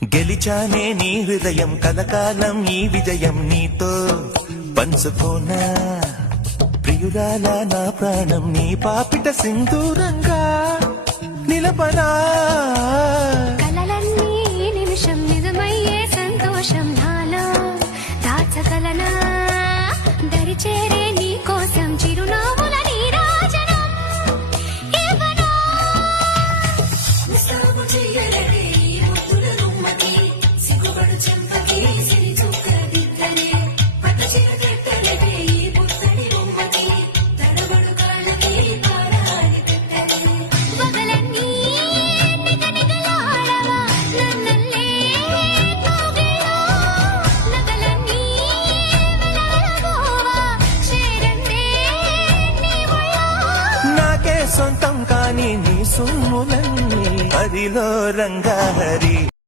గెలిచానే నీ హృదయం కలకాలం ఈ విజయం నీతో పంచుకోనా ప్రియురాల నా ప్రాణం నీ పాపిట సింధూరంగా నిలపనా కలలన్నీ నిమిషం నిజమయ్యే సంతోషం నాలో దాచగలనా దరిచేరే నీ కోసం చిరునవ్వుల నీరాజనం ఇవ్వనా ముస్తాబు చెయ్యలే ఈ ముద్దుల గుమ్మకి సిగ్గుపడు చెంపకి సిరి చుక్కల దిద్దనే పట్ట చీర కట్టలే ఈ పుత్తడి బొమ్మకి తడబడు కాళ్ళకి పారాడి పెట్టలే పగలన్నీ నిగనిగలాడవా నన్నల్లే కోగిలా నగలన్నీ వెలవెలబోవా చేరందే నీ ఒళ్ళో నాకే సొంతం కాని నీ సొమ్ములన్నీ హరిలో రంగాహరి